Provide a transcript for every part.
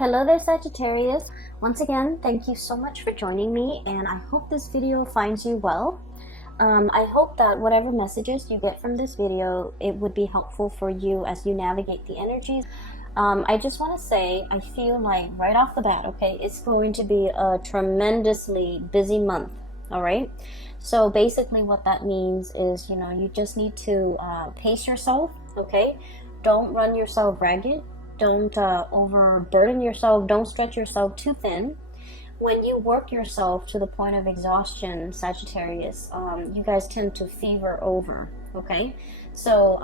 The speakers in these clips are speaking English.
Hello there, Sagittarius. Once again, thank you so much for joining me, and I hope this video finds you well. I hope that whatever messages you get from this video, it would be helpful for you as you navigate the energies. I just want to say, I feel like right off the bat, okay, it's going to be a tremendously busy month, all right? So basically what that means is, you just need to pace yourself, okay? Don't run yourself ragged. Don't overburden yourself. Don't stretch yourself too thin. When you work yourself to the point of exhaustion, Sagittarius, you guys tend to fever over, okay? So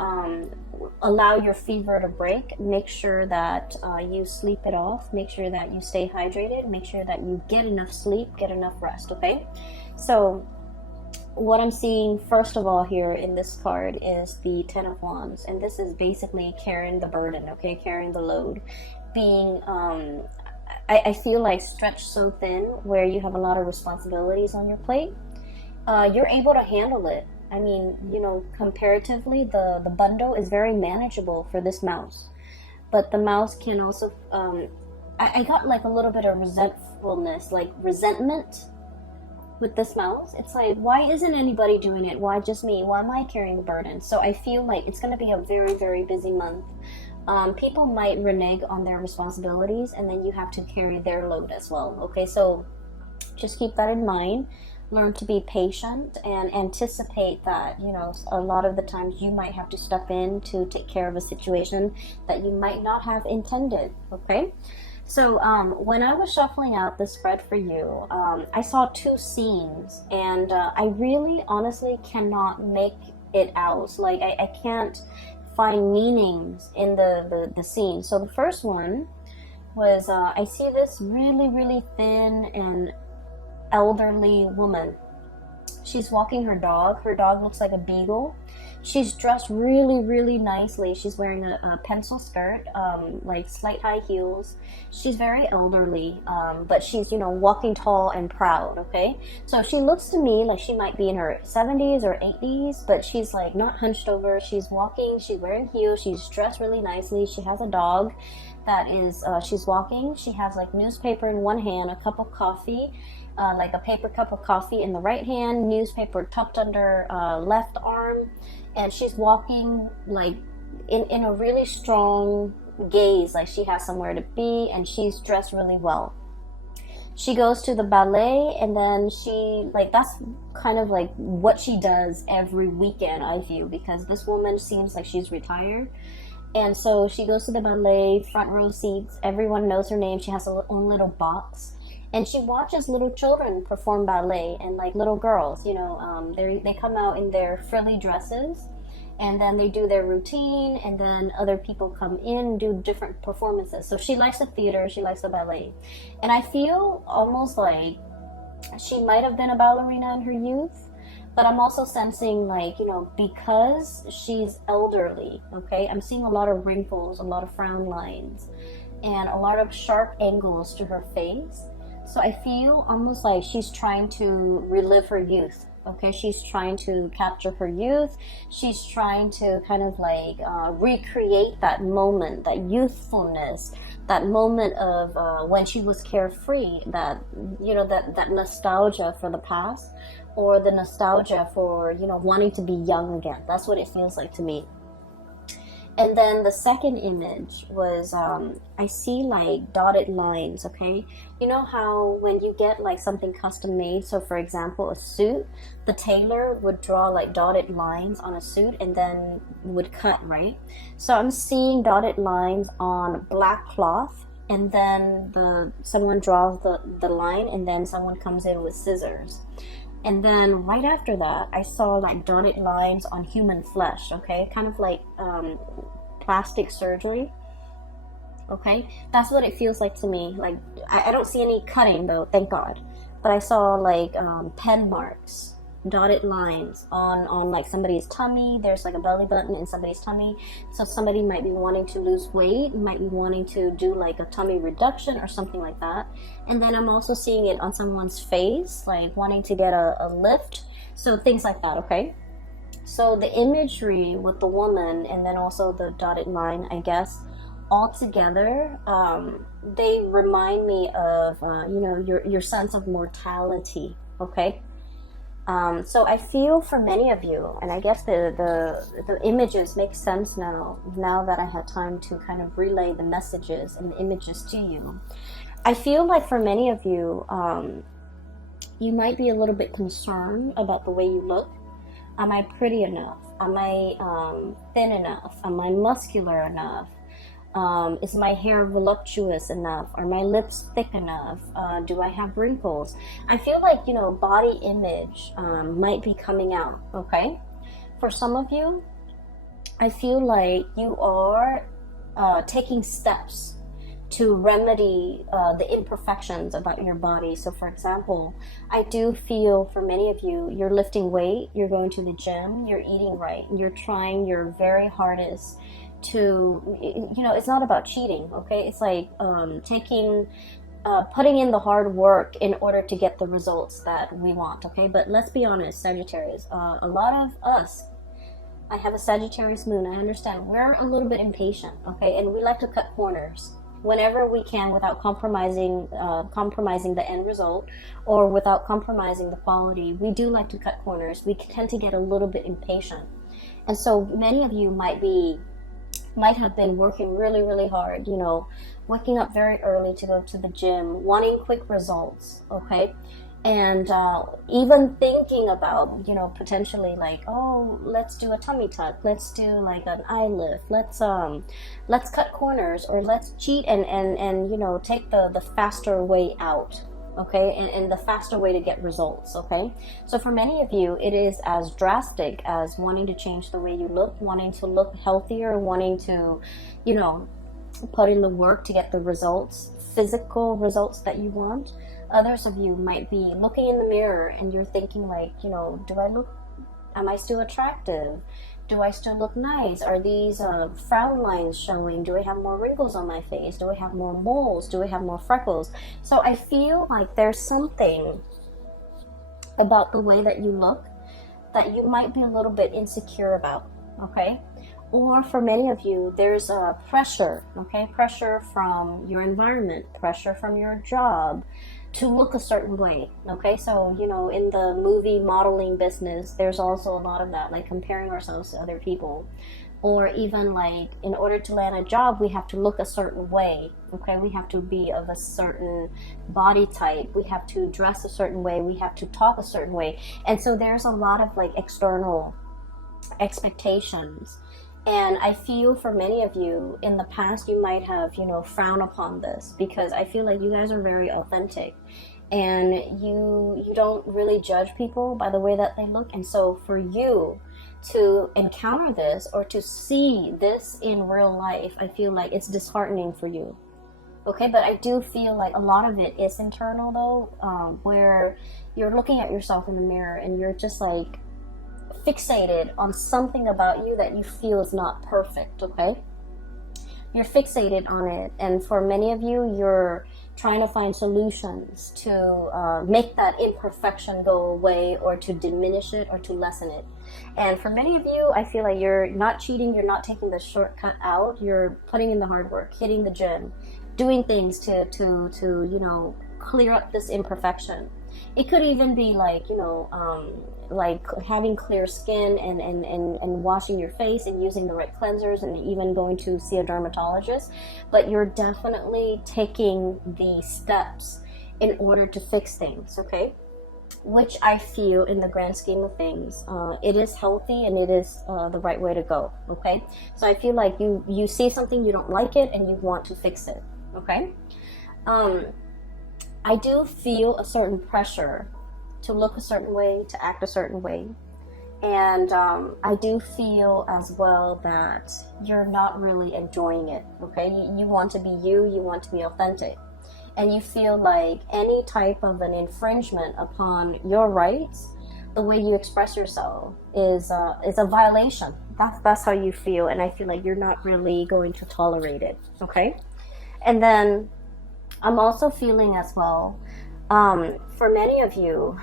allow your fever to break. Make sure that you sleep it off. Make sure that you stay hydrated. Make sure that you get enough sleep, get enough rest, okay? So what I'm seeing first of all here in this card is the Ten of Wands, and this is basically carrying the burden, okay, carrying the load, being I feel like stretched so thin where you have a lot of responsibilities on your plate. You're able to handle it. I mean, comparatively the bundle is very manageable for this mouse, but the mouse can also I got like a little bit of resentfulness, like resentment with this mouse. It's like, why isn't anybody doing it? Why just me? Why am I carrying the burden? So I feel like it's going to be a very, very busy month. People might renege on their responsibilities, and then you have to carry their load as well. Okay, so just keep that in mind. Learn to be patient and anticipate that, a lot of the times you might have to step in to take care of a situation that you might not have intended. Okay. So when I was shuffling out the spread for you, I saw two scenes, and I really honestly cannot make it out. Like I can't find meanings in the scene. So the first one was I see this really, really thin and elderly woman. She's walking her dog. Her dog looks like a beagle. She's dressed really, really nicely. She's wearing a pencil skirt, like slight high heels. She's very elderly, but she's, walking tall and proud, okay? So she looks to me like she might be in her 70s or 80s, but she's like not hunched over. She's walking, she's wearing heels, she's dressed really nicely. She has a dog that is, she's walking. She has like newspaper in one hand, a cup of coffee, like a paper cup of coffee in the right hand, newspaper tucked under left arm, and she's walking like in a really strong gaze, like she has somewhere to be, and she's dressed really well. She goes to the ballet, and then that's kind of like what she does every weekend, I feel, because this woman seems like she's retired. And so she goes to the ballet, front row seats, everyone knows her name. She has her own little box. And she watches little children perform ballet, and like little girls, they come out in their frilly dresses, and then they do their routine, and then other people come in and do different performances. So she likes the theater, she likes the ballet. And I feel almost like she might have been a ballerina in her youth, but I'm also sensing like, because she's elderly, okay, I'm seeing a lot of wrinkles, a lot of frown lines, and a lot of sharp angles to her face. So I feel almost like she's trying to relive her youth, okay? She's trying to capture her youth. She's trying to kind of like recreate that moment, that youthfulness, that moment of when she was carefree, that, that nostalgia for the past, or the nostalgia for, wanting to be young again. That's what it feels like to me. And then the second image was, I see like dotted lines, okay? You know how when you get like something custom made, so for example, a suit, the tailor would draw like dotted lines on a suit and then would cut, right? So I'm seeing dotted lines on black cloth, and then someone draws the line, and then someone comes in with scissors. And then right after that, I saw like dotted lines on human flesh, okay? Kind of like plastic surgery, okay? That's what it feels like to me. Like, I don't see any cutting though, thank God. But I saw like pen marks, dotted lines on like somebody's tummy. There's like a belly button in somebody's tummy. So somebody might be wanting to lose weight, might be wanting to do like a tummy reduction or something like that. And then I'm also seeing it on someone's face, like wanting to get a lift. So things like that, okay? So the imagery with the woman, and then also the dotted line, I guess, altogether, they remind me of, you know, your sense of mortality, okay? So I feel for many of you, and I guess the images make sense now that I had time to kind of relay the messages and the images to you. I feel like for many of you, you might be a little bit concerned about the way you look. Am I pretty enough? Am I thin enough? Am I muscular enough? Is my hair voluptuous enough? Are my lips thick enough? Do I have wrinkles? I feel like, you know, body image might be coming out, okay? For some of you, I feel like you are taking steps to remedy the imperfections about your body. So for example, I do feel for many of you, you're lifting weight, you're going to the gym, you're eating right, you're trying your very hardest to, you know, it's not about cheating, okay? It's like putting in the hard work in order to get the results that we want, okay? But let's be honest, Sagittarius, a lot of us, I have a Sagittarius moon, I understand, we're a little bit impatient, okay? And we like to cut corners whenever we can without compromising the end result, or without compromising the quality. We do like to cut corners. We tend to get a little bit impatient. And so many of you might have been working really, really hard, you know, waking up very early to go to the gym, wanting quick results, okay? And even thinking about, you know, potentially like, oh, let's do a tummy tuck, let's do like an eye lift, let's cut corners, or let's cheat and you know, take the faster way out, okay, and the faster way to get results, okay? So for many of you, it is as drastic as wanting to change the way you look, wanting to look healthier, wanting to, you know, put in the work to get the results, physical results that you want. Others of you might be looking in the mirror and you're thinking like, you know, am I still attractive? Do I still look nice? Are these frown lines showing? Do I have more wrinkles on my face? Do I have more moles? Do I have more freckles? So I feel like there's something about the way that you look that you might be a little bit insecure about, okay? Or for many of you, there's a pressure, okay? Pressure from your environment, pressure from your job to look a certain way, okay? So, you know, in the movie modeling business, there's also a lot of that, like comparing ourselves to other people. Or even like, in order to land a job, we have to look a certain way, okay? We have to be of a certain body type. We have to dress a certain way. We have to talk a certain way. And so there's a lot of like external expectations. And I feel for many of you in the past, you might have, you know, frowned upon this, because I feel like you guys are very authentic and you don't really judge people by the way that they look. And so for you to encounter this or to see this in real life, I feel like it's disheartening for you. Okay, but I do feel like a lot of it is internal though, where you're looking at yourself in the mirror and you're just like, fixated on something about you that you feel is not perfect, okay? You're fixated on it, and for many of you, you're trying to find solutions to make that imperfection go away, or to diminish it, or to lessen it. And for many of you, I feel like you're not cheating, you're not taking the shortcut out, you're putting in the hard work, hitting the gym, doing things to you know, clear up this imperfection. It could even be like, you know, like having clear skin and washing your face and using the right cleansers and even going to see a dermatologist. But you're definitely taking the steps in order to fix things, okay? Which I feel in the grand scheme of things, it is healthy and it is the right way to go, okay? So I feel like you see something, you don't like it, and you want to fix it, okay? I do feel a certain pressure to look a certain way, to act a certain way. And I do feel as well that you're not really enjoying it, okay? You want to be you want to be authentic. And you feel like any type of an infringement upon your rights, the way you express yourself, is a violation. That's how you feel, and I feel like you're not really going to tolerate it, okay? And then I'm also feeling as well, for many of you,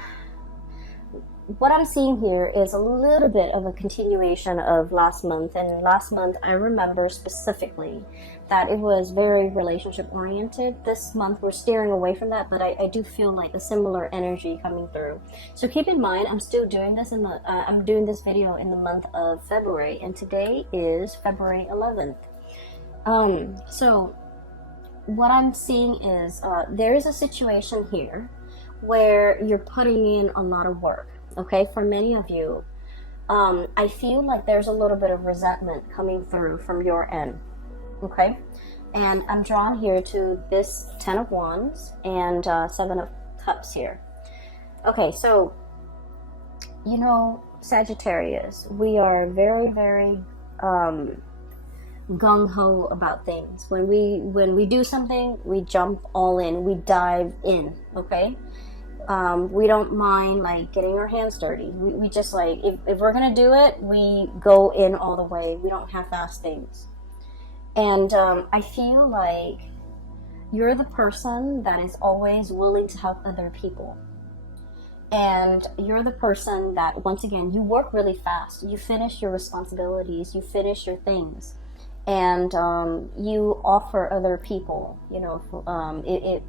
what I'm seeing here is a little bit of a continuation of last month. And last month, I remember specifically that it was very relationship oriented. This month, we're steering away from that, but I do feel like a similar energy coming through. So keep in mind, I'm still doing this I'm doing this video in the month of February, and today is February 11th. So what I'm seeing is there is a situation here where you're putting in a lot of work. Okay, for many of you, I feel like there's a little bit of resentment coming through from your end. Okay, and I'm drawn here to this 10 of Wands and 7 of Cups here. Okay, so, you know, Sagittarius, we are very, very gung-ho about things. When we do something, we jump all in, we dive in, okay? We don't mind like getting our hands dirty. We just like, if we're gonna do it, we go in all the way. We don't half-ass things. And I feel like you're the person that is always willing to help other people. And you're the person that, once again, you work really fast. You finish your responsibilities, you finish your things. And you offer other people, you know,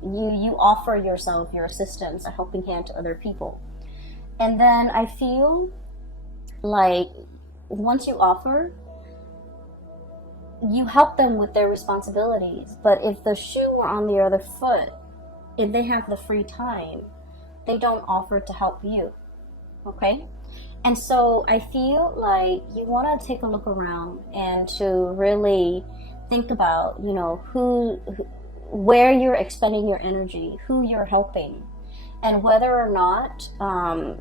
you offer yourself, your assistance, a helping hand to other people. And then I feel like once you offer, you help them with their responsibilities. But if the shoe were on the other foot, if they have the free time, they don't offer to help you. Okay? And so I feel like you want to take a look around and to really think about, you know, where you're expending your energy, who you're helping, and whether or not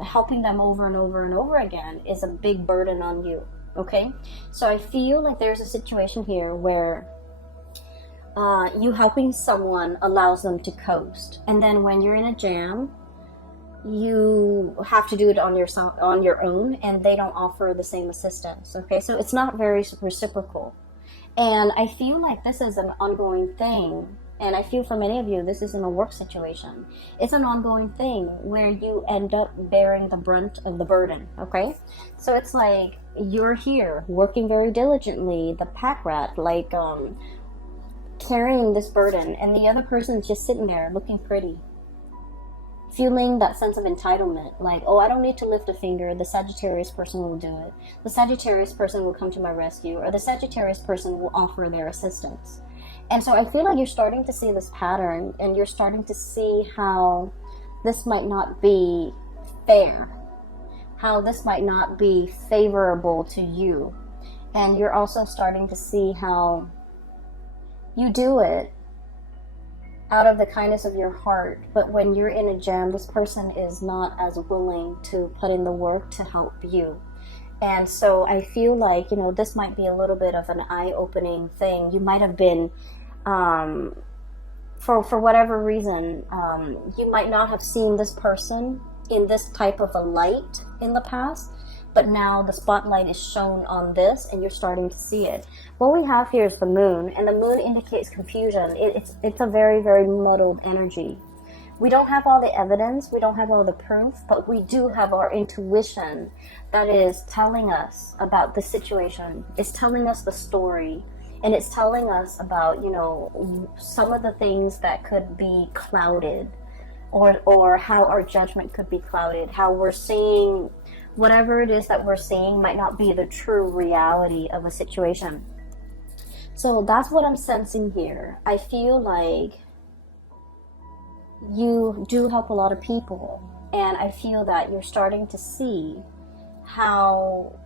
helping them over and over and over again is a big burden on you. Okay, so I feel like there's a situation here where you helping someone allows them to coast, and then when you're in a jam, you have to do it on your own, and they don't offer the same assistance. Okay, so it's not very reciprocal, and I feel like this is an ongoing thing. And I feel for many of you, this isn't a work situation. It's an ongoing thing where you end up bearing the brunt of the burden, okay? So it's like you're here working very diligently, the pack rat, like carrying this burden, and the other person's just sitting there looking pretty, feeling that sense of entitlement, like, oh, I don't need to lift a finger, the Sagittarius person will do it. The Sagittarius person will come to my rescue, or the Sagittarius person will offer their assistance. And so I feel like you're starting to see this pattern, and you're starting to see how this might not be fair, how this might not be favorable to you. And you're also starting to see how you do it out of the kindness of your heart, but when you're in a jam, this person is not as willing to put in the work to help you. And so I feel like, you know, this might be a little bit of an eye-opening thing. You might have been, for whatever reason, you might not have seen this person in this type of a light in the past, but now the spotlight is shown on this and you're starting to see it. What we have here is the moon, and the moon indicates confusion. It's a very, very muddled energy. We don't have all the evidence, we don't have all the proof, but we do have our intuition that is telling us about the situation. It's telling us the story, and it's telling us about, you know, some of the things that could be clouded, or how our judgment could be clouded, how we're seeing whatever it is that we're seeing might not be the true reality of a situation. So that's what I'm sensing here. I feel like you do help a lot of people, and I feel that you're starting to see how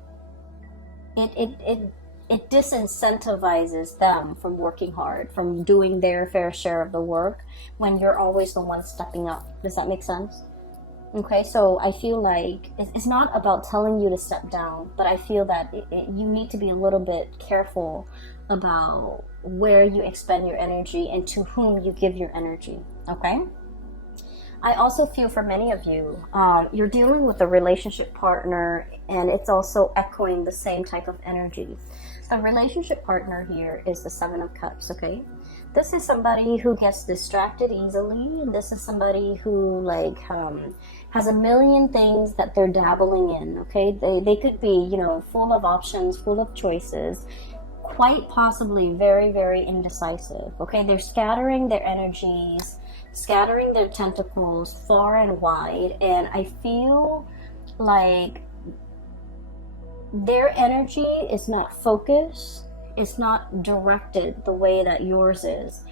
it disincentivizes them from working hard, from doing their fair share of the work, when you're always the one stepping up. Does that make sense? Okay, so I feel like it's not about telling you to step down, but I feel that you need to be a little bit careful about where you expend your energy and to whom you give your energy, okay? I also feel for many of you, you're dealing with a relationship partner, and it's also echoing the same type of energy. The relationship partner here is the 7 of Cups, okay? this is somebody who gets distracted easily, and this is somebody who like has a million things that they're dabbling in. Okay, they could be, you know, full of options, full of choices, quite possibly very, very indecisive. Okay, they're scattering their energies, scattering their tentacles far and wide, and I feel like their energy is not focused, it's not directed the way that yours is.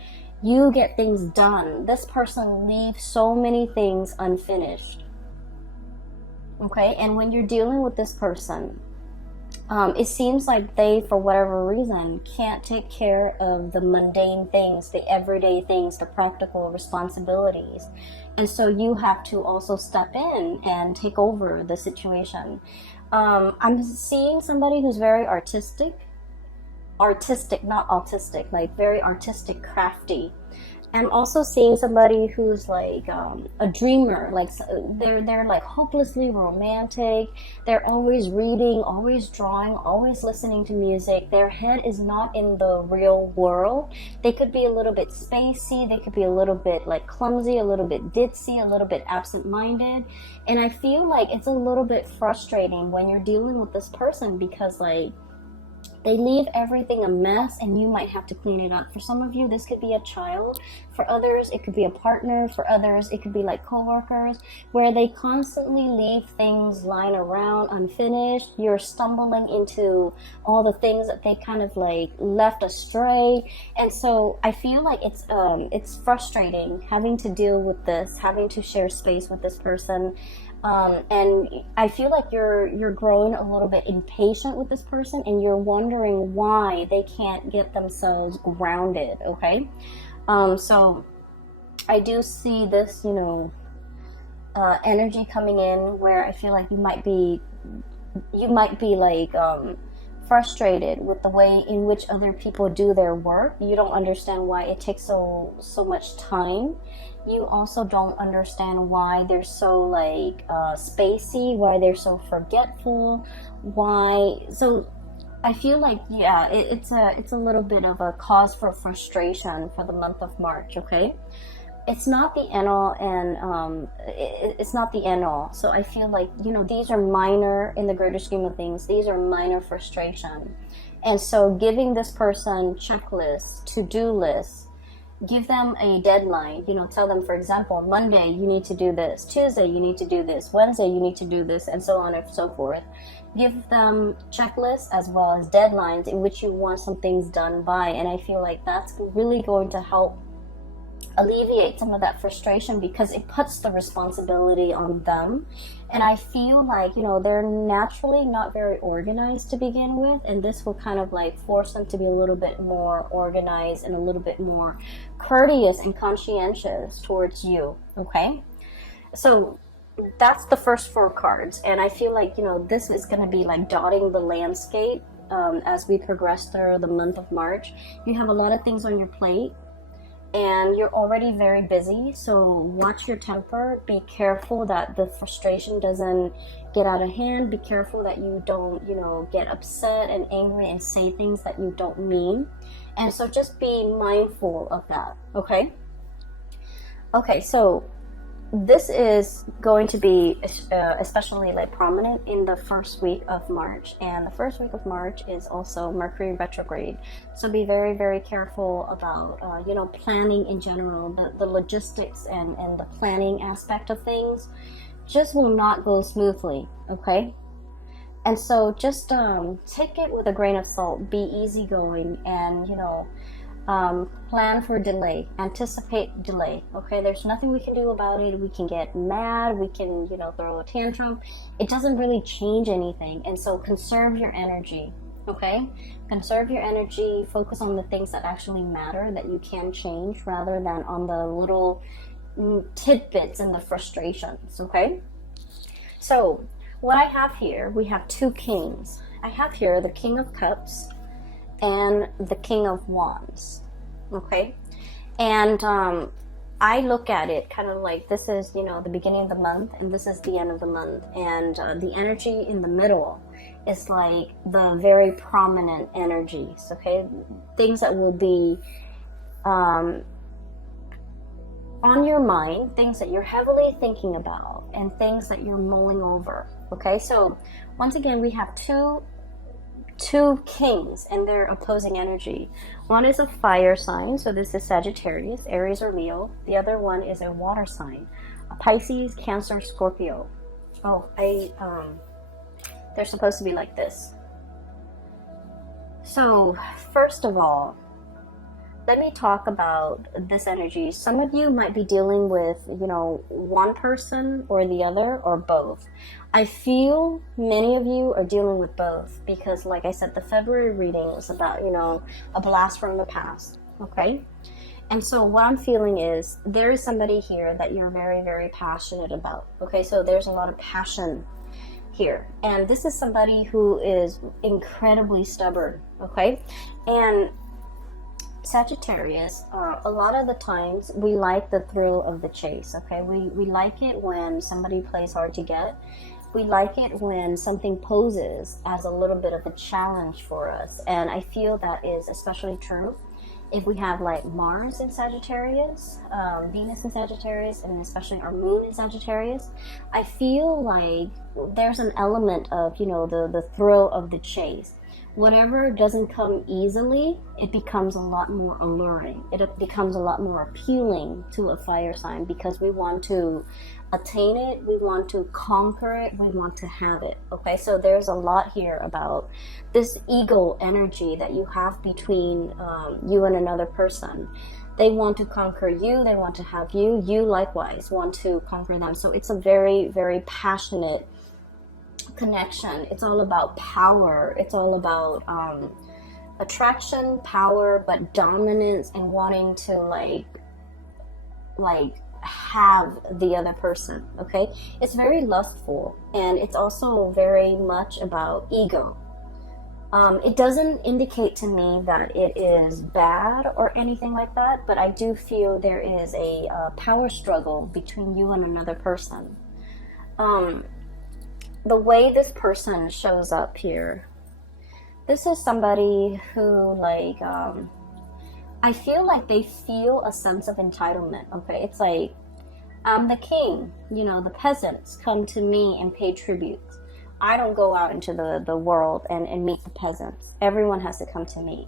You get things done. This person leaves so many things unfinished. Okay, and when you're dealing with this person, it seems like they, for whatever reason, can't take care of the mundane things, the everyday things, the practical responsibilities. And so you have to also step in and take over the situation. I'm seeing somebody who's very artistic, not autistic, like very artistic, crafty. I'm also seeing somebody who's like a dreamer, like they're like hopelessly romantic. They're always reading, always drawing, always listening to music. Their head is not in the real world. They could be a little bit spacey. They could be a little bit like clumsy, a little bit ditzy, a little bit absent-minded. And I feel like it's a little bit frustrating when you're dealing with this person because like they leave everything a mess and you might have to clean it up. For some of you, this could be a child. For others, it could be a partner. For others, it could be like coworkers, where they constantly leave things lying around unfinished. You're stumbling into all the things that they kind of like left astray. And so I feel like it's frustrating having to deal with this, having to share space with this person. And I feel like you're growing a little bit impatient with this person, and you're wondering why they can't get themselves grounded. Okay, so I do see this, you know, energy coming in where I feel like you might be like frustrated with the way in which other people do their work. You don't understand why it takes so much time. You also don't understand why they're so like spacey, why they're so forgetful, so I feel like, yeah, it's a little bit of a cause for frustration for the month of March. Okay, it's not the end all, and it's not the end all. So I feel like, you know, these are minor in the greater scheme of things. These are minor frustration. And so giving this person checklists, to-do lists, give them a deadline, you know, tell them, for example, Monday you need to do this, Tuesday you need to do this, Wednesday you need to do this, and so on and so forth. Give them checklists as well as deadlines in which you want some things done by, and I feel like that's really going to help alleviate some of that frustration because it puts the responsibility on them. And I feel like, you know, they're naturally not very organized to begin with, and this will kind of like force them to be a little bit more organized and a little bit more courteous and conscientious towards you. Okay, so that's the first 4 cards, and I feel like, you know, this is going to be like dotting the landscape as we progress through the month of March. You have a lot of things on your plate, and you're already very busy, so watch your temper. Be careful that the frustration doesn't get out of hand. Be careful that you don't, you know, get upset and angry and say things that you don't mean. And so just be mindful of that, okay? Okay, so this is going to be especially like prominent in the first week of March, and the first week of March is also Mercury retrograde, so be very, very careful about you know, planning in general. The logistics and the planning aspect of things just will not go smoothly, okay? And so just take it with a grain of salt, be easygoing, and, you know, plan for delay, anticipate delay. Okay, there's nothing we can do about it. We can get mad, we can, you know, throw a tantrum. It doesn't really change anything. And so conserve your energy. Okay, conserve your energy, focus on the things that actually matter, that you can change, rather than on the little tidbits and the frustrations. Okay, so what I have here, we have 2 kings. I have here the King of Cups and the King of Wands. Okay, and I look at it kind of like this is, you know, the beginning of the month, and this is the end of the month, and the energy in the middle is like the very prominent energies. Okay, things that will be on your mind, things that you're heavily thinking about and things that you're mulling over. Okay, so once again, we have two kings and their opposing energy. One is a fire sign, so this is Sagittarius, Aries, or Leo. The other one is a water sign, a Pisces, Cancer, Scorpio. Oh, they're supposed to be like this. So first of all, let me talk about this energy. Some of you might be dealing with, one person or the other, or both. I feel many of you are dealing with both because, like I said, the February reading was about, a blast from the past, okay? And so what I'm feeling is there is somebody here that you're very, very passionate about, okay? So there's a lot of passion here. And this is somebody who is incredibly stubborn, okay? And Sagittarius, a lot of the times we like the thrill of the chase, okay? We like it when somebody plays hard to get. We like it when something poses as a little bit of a challenge for us. And I feel that is especially true if we have like Mars in Sagittarius, Venus in Sagittarius, and especially our moon in Sagittarius. I feel like there's an element of, the thrill of the chase. Whatever doesn't come easily, it becomes a lot more alluring. It becomes a lot more appealing to a fire sign because we want to attain it, we want to conquer it, we want to have it. Okay, so there's a lot here about this ego energy that you have between you and another person. They want to conquer you, they want to have you, you likewise want to conquer them. So it's a very, very passionate connection. It's all about power. It's all about attraction, power, but dominance and wanting to like have the other person. Okay, it's very lustful, and it's also very much about ego. It doesn't indicate to me that it is bad or anything like that, but I do feel there is a power struggle between you and another person. The way this person shows up here, this is somebody who I feel like they feel a sense of entitlement, okay? It's like, I'm the king, the peasants come to me and pay tribute. I don't go out into the world and meet the peasants. Everyone has to come to me.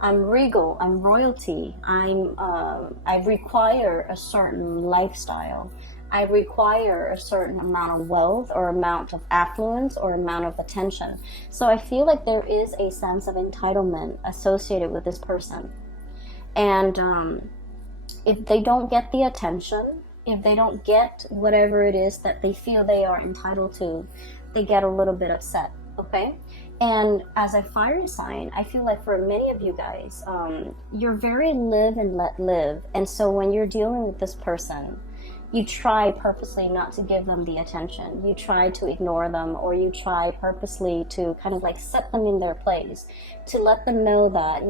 I'm regal, I'm royalty, I require a certain lifestyle. I require a certain amount of wealth or amount of affluence or amount of attention. So I feel like there is a sense of entitlement associated with this person. And if they don't get the attention, if they don't get whatever it is that they feel they are entitled to, they get a little bit upset, okay? And as a fire sign, I feel like for many of you guys, you're very live and let live. And so when you're dealing with this person, you try purposely not to give them the attention. You try to ignore them, or you try purposely to kind of like set them in their place, to let them know that,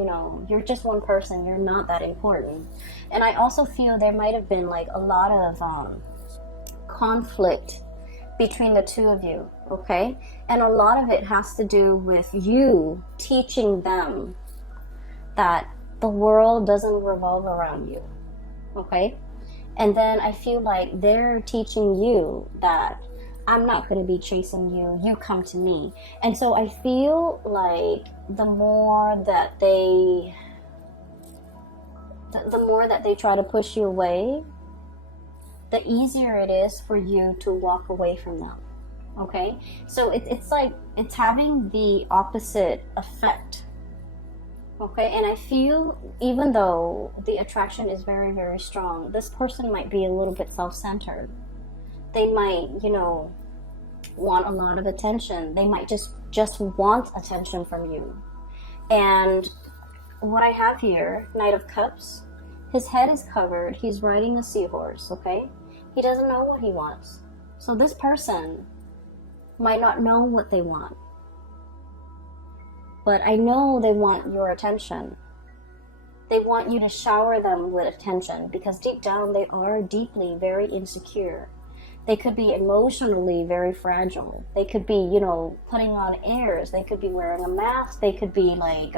you're just one person, you're not that important. And I also feel there might have been like a lot of conflict between the two of you, okay? And a lot of it has to do with you teaching them that the world doesn't revolve around you, okay? And then I feel like they're teaching you that I'm not going to be chasing you, you come to me. And so I feel like the more that they try to push you away, the easier it is for you to walk away from them, okay? So it's like, it's having the opposite effect. Okay, and I feel even though the attraction is very, very strong, this person might be a little bit self-centered. They might, want a lot of attention. They might just want attention from you. And what I have here, Knight of Cups, his head is covered. He's riding a seahorse, okay? He doesn't know what he wants. So this person might not know what they want. But I know they want your attention. They want you to shower them with attention because deep down they are deeply very insecure. They could be emotionally very fragile. They could be, putting on airs. They could be wearing a mask. They could be like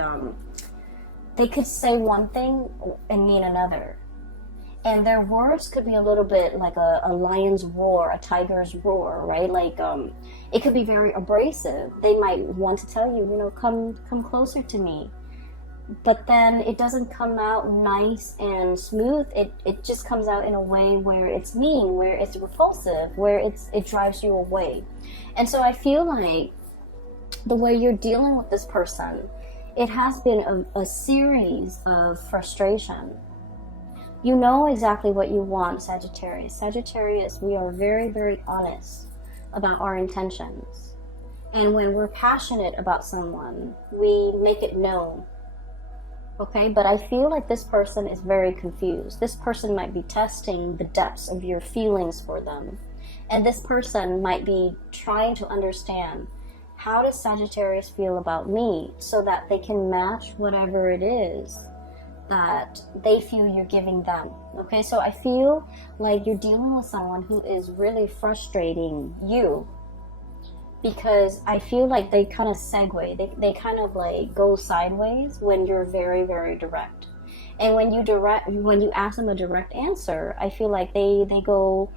they could say one thing and mean another. And their words could be a little bit like a lion's roar, a tiger's roar, right? Like, it could be very abrasive. They might want to tell you, you know, come closer to me. But then it doesn't come out nice and smooth. It just comes out in a way where it's mean, where it's repulsive, where it drives you away. And so I feel like the way you're dealing with this person, it has been a series of frustration. You know exactly what you want, Sagittarius. Sagittarius, we are very, very honest about our intentions. And when we're passionate about someone, we make it known. Okay, but I feel like this person is very confused. This person might be testing the depths of your feelings for them. And this person might be trying to understand, how does Sagittarius feel about me, so that they can match whatever it is that they feel you're giving them. Okay, so I feel like you're dealing with someone who is really frustrating you, because I feel like they kind of segue, they kind of like go sideways when you're very, very direct. And when you ask them a direct answer, I feel like they go,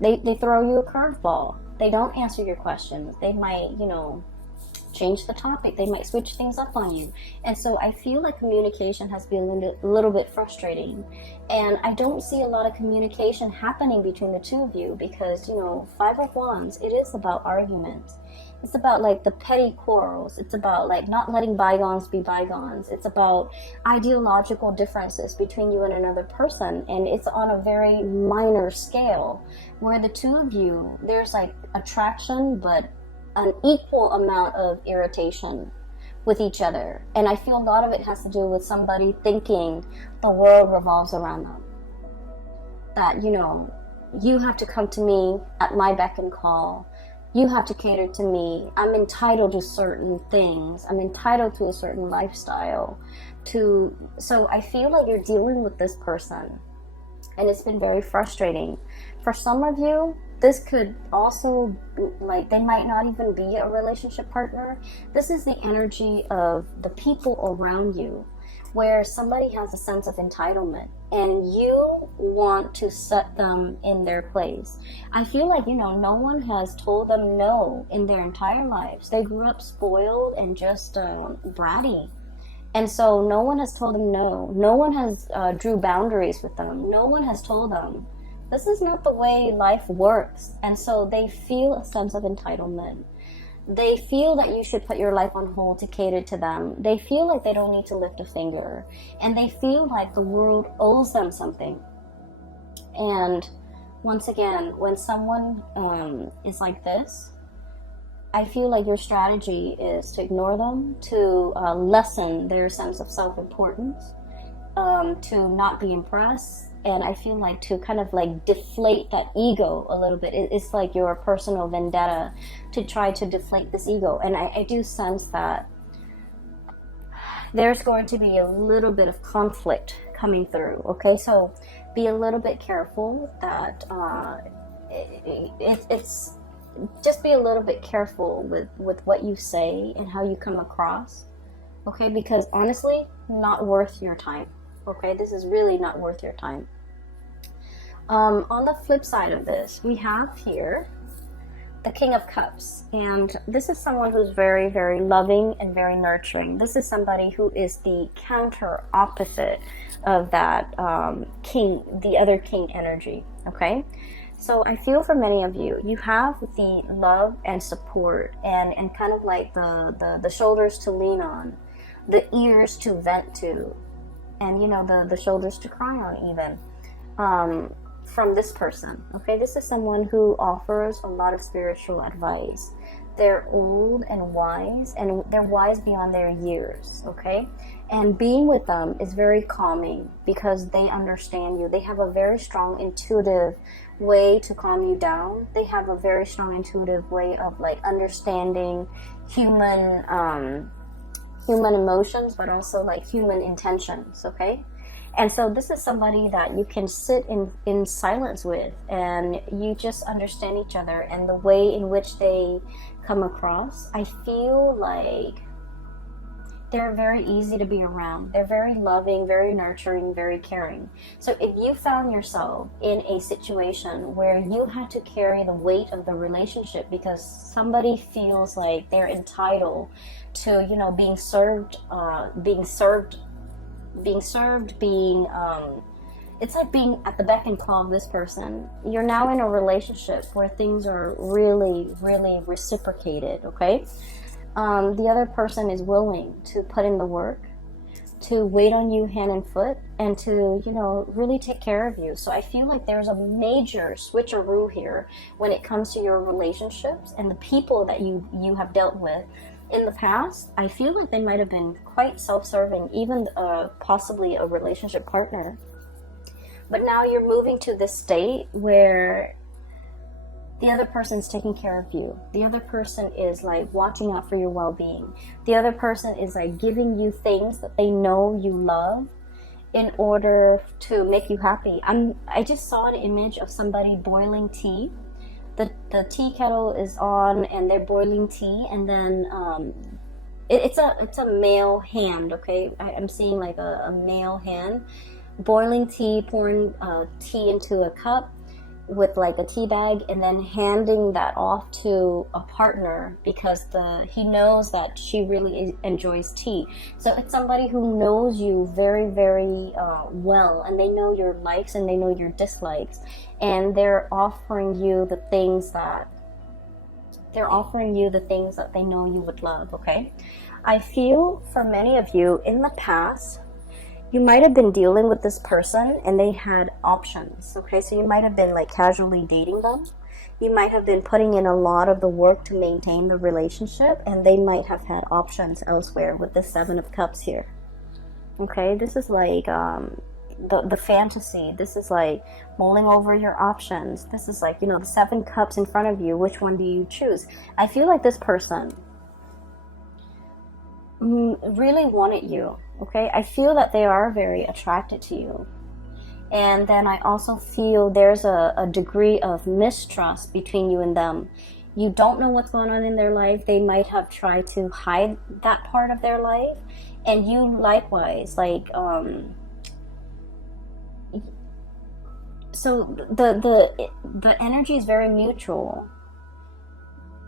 they throw you a curveball. They don't answer your questions. They might, you know, change the topic. They might switch things up on you. And so I feel like communication has been a little bit frustrating. And I don't see a lot of communication happening between the two of you, because, you know, 5 of Wands, it is about arguments. It's about like the petty quarrels. It's about like not letting bygones be bygones. It's about ideological differences between you and another person. And it's on a very minor scale, where the two of you, there's like attraction, but an equal amount of irritation with each other. And I feel a lot of it has to do with somebody thinking the world revolves around them. That, you know, you have to come to me at my beck and call. You have to cater to me. I'm entitled to certain things. I'm entitled to a certain lifestyle. So I feel like you're dealing with this person, and it's been very frustrating. For some of you, this could also, like, they might not even be a relationship partner. This is the energy of the people around you, where somebody has a sense of entitlement and you want to set them in their place. I feel like, you know, no one has told them no in their entire lives. They grew up spoiled and just bratty. And so no one has told them no. No one has drew boundaries with them. No one has told them, this is not the way life works. And so they feel a sense of entitlement. They feel that you should put your life on hold to cater to them. They feel like they don't need to lift a finger. And they feel like the world owes them something. And once again, when someone is like this, I feel like your strategy is to ignore them, to lessen their sense of self-importance, to not be impressed. And I feel like to kind of like deflate that ego a little bit. It's like your personal vendetta to try to deflate this ego. And I do sense that there's going to be a little bit of conflict coming through. Okay, so be a little bit careful that it's just be a little bit careful with what you say and how you come across. Okay, because honestly, not worth your time. Okay, this is really not worth your time. On the flip side of this, we have here the King of Cups. And this is someone who's very, very loving and very nurturing. This is somebody who is the counter opposite of that king, the other king energy. Okay, so I feel for many of you, you have the love and support and kind of like the shoulders to lean on, the ears to vent to, and, you know, the shoulders to cry on even, from this person. Okay, this is someone who offers a lot of spiritual advice. They're old and they're wise beyond their years. Okay, and being with them is very calming because they understand you. They have a very strong intuitive way to calm you down. They have a very strong intuitive way of like understanding human emotions, but also like human intentions. Okay, and so this is somebody that you can sit in silence with, and you just understand each other and the way in which they come across. I feel like they're very easy to be around. They're very loving, very nurturing, very caring. So if you found yourself in a situation where you had to carry the weight of the relationship because somebody feels like they're entitled to, you know, being served, it's like being at the beck and call of this person. You're now in a relationship where things are really, really reciprocated, okay? The other person is willing to put in the work, to wait on you hand and foot, and to, you know, really take care of you. So I feel like there's a major switcheroo here when it comes to your relationships and the people that you have dealt with in the past. I feel like they might have been quite self-serving, even possibly a relationship partner. But now you're moving to this state where the other person's taking care of you. The other person is like watching out for your well-being. The other person is like giving you things that they know you love in order to make you happy. I just saw an image of somebody boiling tea. The tea kettle is on and they're boiling tea, and then it's a male hand, okay? I'm seeing like a male hand boiling tea, pouring tea into a cup with like a tea bag, and then handing that off to a partner because he knows that she really enjoys tea. So it's somebody who knows you very, very well, and they know your likes and they know your dislikes, and they're offering you the things that they know you would love, okay? I feel for many of you in the past, you might have been dealing with this person and they had options, okay? So you might have been like casually dating them. You might have been putting in a lot of the work to maintain the relationship, and they might have had options elsewhere with the 7 of Cups here, okay? This is like the fantasy. This is like mulling over your options. This is like, you know, the 7 Cups in front of you. Which one do you choose? I feel like this person really wanted you, okay? I feel that they are very attracted to you. And then I also feel there's a degree of mistrust between you and them. You don't know what's going on in their life. They might have tried to hide that part of their life. And you likewise, like, so the energy is very mutual.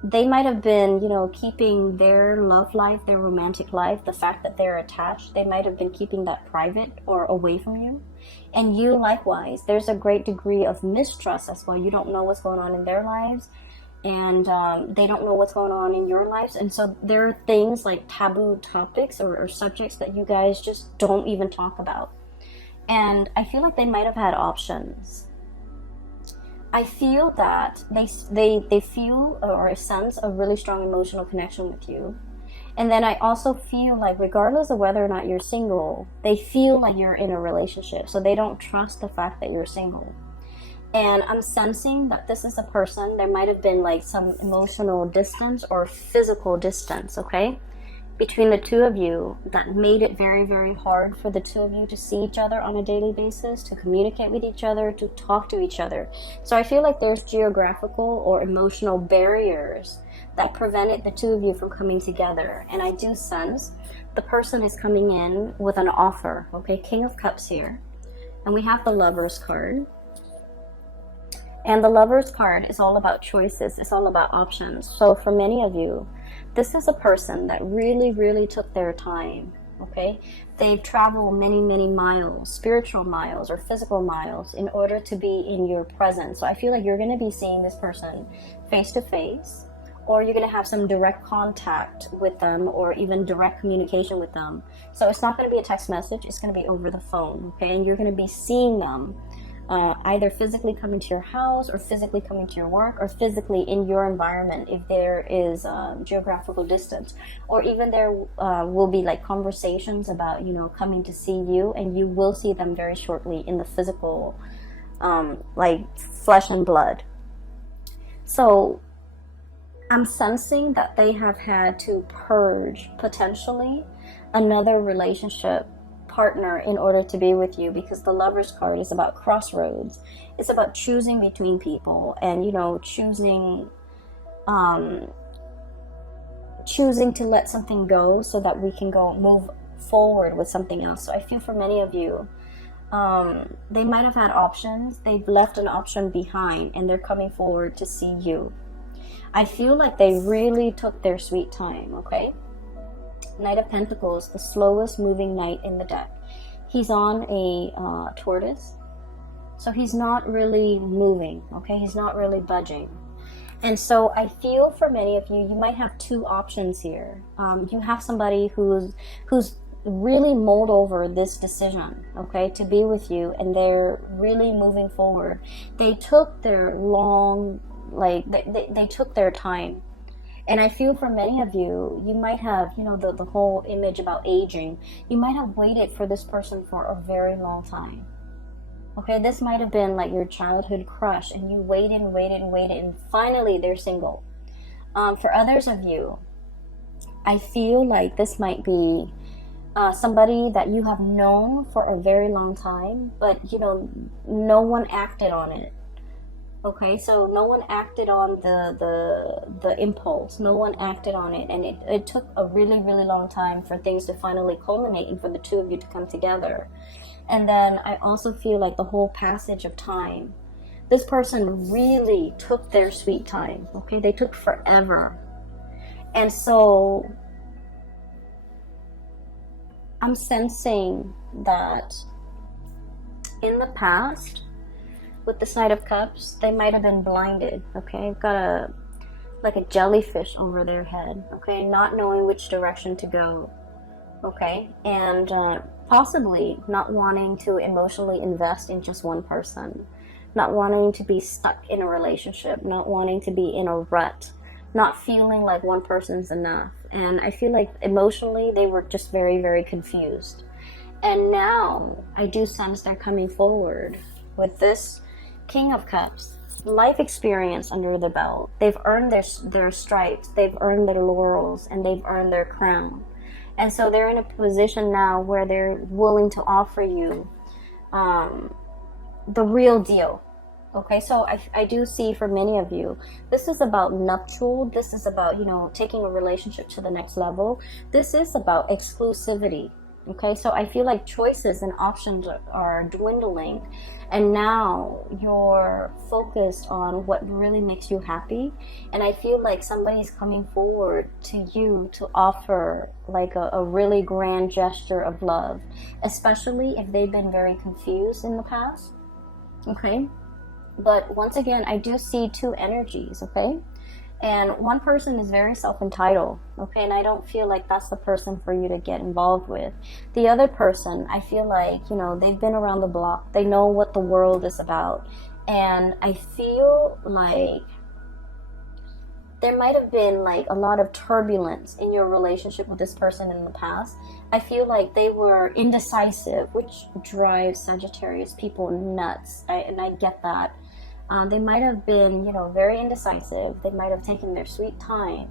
They might have been, you know, keeping their love life, their romantic life, the fact that they're attached, they might have been keeping that private or away from you. And you likewise, there's a great degree of mistrust as well. You don't know what's going on in their lives, and they don't know what's going on in your lives. And so there are things like taboo topics or subjects that you guys just don't even talk about. And I feel like they might have had options. I feel that they feel or sense a really strong emotional connection with you. And then I also feel like regardless of whether or not you're single, they feel like you're in a relationship. So they don't trust the fact that you're single. And I'm sensing that this is a person, there might have been like some emotional distance or physical distance, okay, between the two of you that made it very, very hard for the two of you to see each other on a daily basis, to communicate with each other, to talk to each other. So I feel like there's geographical or emotional barriers that prevented the two of you from coming together. And I do sense the person is coming in with an offer, okay? King of Cups here. And we have the Lovers card. And the Lovers card is all about choices. It's all about options. So for many of you, this is a person that really, really took their time, okay? They've traveled many, many miles, spiritual miles or physical miles, in order to be in your presence. So I feel like you're going to be seeing this person face to face, or you're going to have some direct contact with them, or even direct communication with them. So it's not going to be a text message. It's going to be over the phone, okay? And you're going to be seeing them either physically coming to your house, or physically coming to your work, or physically in your environment if there is geographical distance. Or even there will be like conversations about, you know, coming to see you, and you will see them very shortly in the physical, like flesh and blood. So I'm sensing that they have had to purge potentially another relationship partner in order to be with you, because the Lovers card is about crossroads. It's about choosing between people, and, you know, choosing choosing to let something go so that we can move forward with something else. So I feel for many of you, they might have had options. They've left an option behind and they're coming forward to see you. I feel like they really took their sweet time, okay? Knight of Pentacles, the slowest moving knight in the deck. He's on a tortoise, so he's not really moving, okay? He's not really budging. And so I feel for many of you, you might have two options here. You have somebody who's really mulled over this decision, okay, to be with you, and they're really moving forward. They took their long, like, they took their time. And I feel for many of you, you might have, you know, the whole image about aging. You might have waited for this person for a very long time. Okay, this might have been like your childhood crush, and you waited and waited and waited, and finally they're single. For others of you, I feel like this might be somebody that you have known for a very long time, but, you know, no one acted on it. Okay, so no one acted on the impulse. No one acted on it, and it took a really, really long time for things to finally culminate and for the two of you to come together. And then I also feel like the whole passage of time, this person really took their sweet time, okay? They took forever. And so I'm sensing that in the past, with the Knight of Cups, they might have been blinded, okay? I've got like a jellyfish over their head, okay? Not knowing which direction to go, okay? And possibly not wanting to emotionally invest in just one person, not wanting to be stuck in a relationship, not wanting to be in a rut, not feeling like one person's enough. And I feel like emotionally they were just very, very confused. And now I do sense they're coming forward with this King of Cups, life experience under the belt. They've earned their stripes, they've earned their laurels, and they've earned their crown. And so they're in a position now where they're willing to offer you the real deal. Okay, so I do see for many of you, this is about nuptial. This is about, you know, taking a relationship to the next level. This is about exclusivity. Okay, so I feel like choices and options are dwindling, and now you're focused on what really makes you happy. And I feel like somebody's coming forward to you to offer like a really grand gesture of love, especially if they've been very confused in the past. Okay, but once again, I do see two energies, okay? And one person is very self-entitled, okay? And I don't feel like that's the person for you to get involved with. The other person, I feel like, you know, they've been around the block. They know what the world is about. And I feel like there might have been like a lot of turbulence in your relationship with this person in the past. I feel like they were indecisive, which drives Sagittarius people nuts. And I get that. They might have been, you know, very indecisive. They might have taken their sweet time.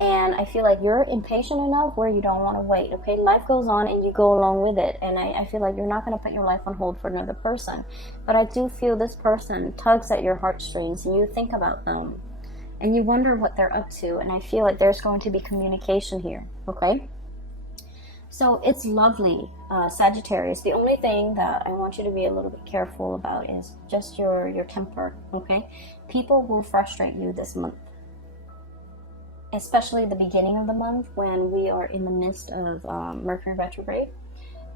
And I feel like you're impatient enough where you don't want to wait, okay? Life goes on and you go along with it. And I feel like you're not going to put your life on hold for another person. But I do feel this person tugs at your heartstrings, and you think about them. And you wonder what they're up to. And I feel like there's going to be communication here, okay? So it's lovely, Sagittarius. The only thing that I want you to be a little bit careful about is just your temper, okay? People will frustrate you this month, especially the beginning of the month when we are in the midst of Mercury retrograde.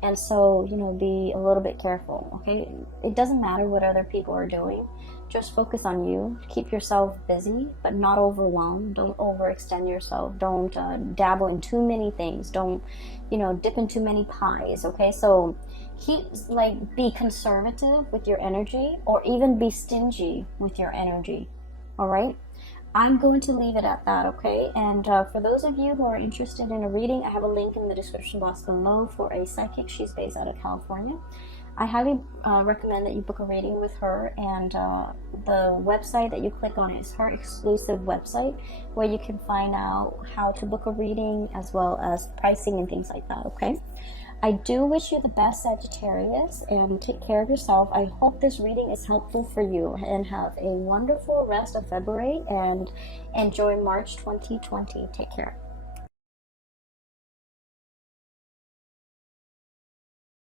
And so, you know, be a little bit careful, okay? It doesn't matter what other people are doing. Just focus on you. Keep yourself busy, but not overwhelmed. Don't overextend yourself. Don't dabble in too many things. Don't, you know, dip in too many pies, okay? So be conservative with your energy, or even be stingy with your energy, all right? I'm going to leave it at that, okay? And for those of you who are interested in a reading, I have a link in the description box below for a psychic. She's based out of California. I highly recommend that you book a reading with her, and the website that you click on is her exclusive website where you can find out how to book a reading as well as pricing and things like that, okay? I do wish you the best, Sagittarius, and take care of yourself. I hope this reading is helpful for you, and have a wonderful rest of February and enjoy March 2020. Take care.